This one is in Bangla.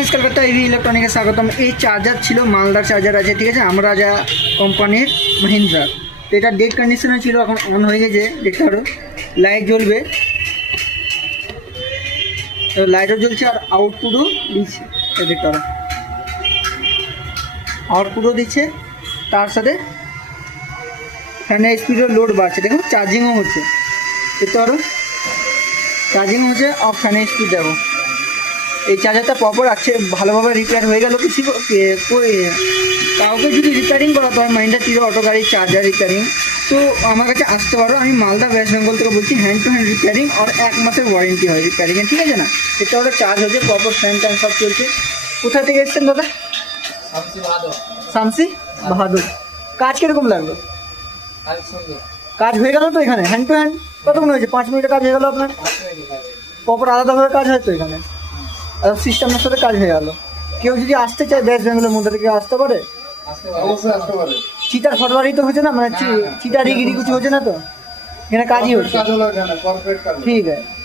फ्रेंड्स कलकत्ता ईवी इलेक्ट्रॉनिक स्वागतम। এই চার্জার ছিল মালদার চার্জার আছে, ঠিক আছে, আমরা যা কোম্পানির মহিন্দ্রা। তো এটা ডেড কন্ডিশনে ছিল, এখন অন হয়ে গেছে, দেখতে পারো লাইট জ্বলবে, তো লাইটও জ্বলছে আর আউটপুটও দিচ্ছে, দেখতে পারো আউটপুটও দিচ্ছে, তার সাথে ফ্যানের স্পিডও লোড বাড়ছে, দেখুন চার্জিংও হচ্ছে, দেখতে পারো চার্জিং হচ্ছে আর ফ্যানের স্পিড দেখো। এই চার্জারটা প্রপার আছে, ভালোভাবে রিপেয়ার হয়ে গেল কিছু কাউকে যদি রিপেয়ারিং করাতে হয় মাহিন্দ্রা টিরো অটো গাড়ির চার্জার রিপেয়ারিং, তো আমার কাছে আসতে পারো। আমি মালদা ওয়েস্ট বেঙ্গল থেকে বলছি, হ্যান্ড টু হ্যান্ড রিপেয়ারিং আর 1 মাসের ওয়ারেন্টি হয় রিপেয়ারিংয়ে, ঠিক আছে না। এটা ওটা চার্জ হচ্ছে, প্রপার ফ্যান ট্যান সব চলছে। কোথা থেকে এসছেন দাদা? শামসি বাহাদুর। কাজ কীরকম লাগলো? কাজ হয়ে গেল তো এখানে হ্যান্ড টু হ্যান্ড? কতক্ষণ হয়েছে? 5 মিনিটে কাজ হয়ে গেল আপনার? প্রপার আলাদাভাবে কাজ হয় তো এখানে, আর সিস্টেমের সাথে কাজ হয়ে গেল। কেউ যদি আসতে চায় ওয়েস্ট বেঙ্গলের মধ্যে থেকে আসতে পারে? অবশ্যই আসতে পারে। চিটার ফটোয়ারি তো হচ্ছে না, মানে চিটারিগিরি কিছু হচ্ছে না তো, এখানে কাজই হচ্ছে, কাজ হলো এখানে, পারফেক্ট কাজ। ঠিক আছে।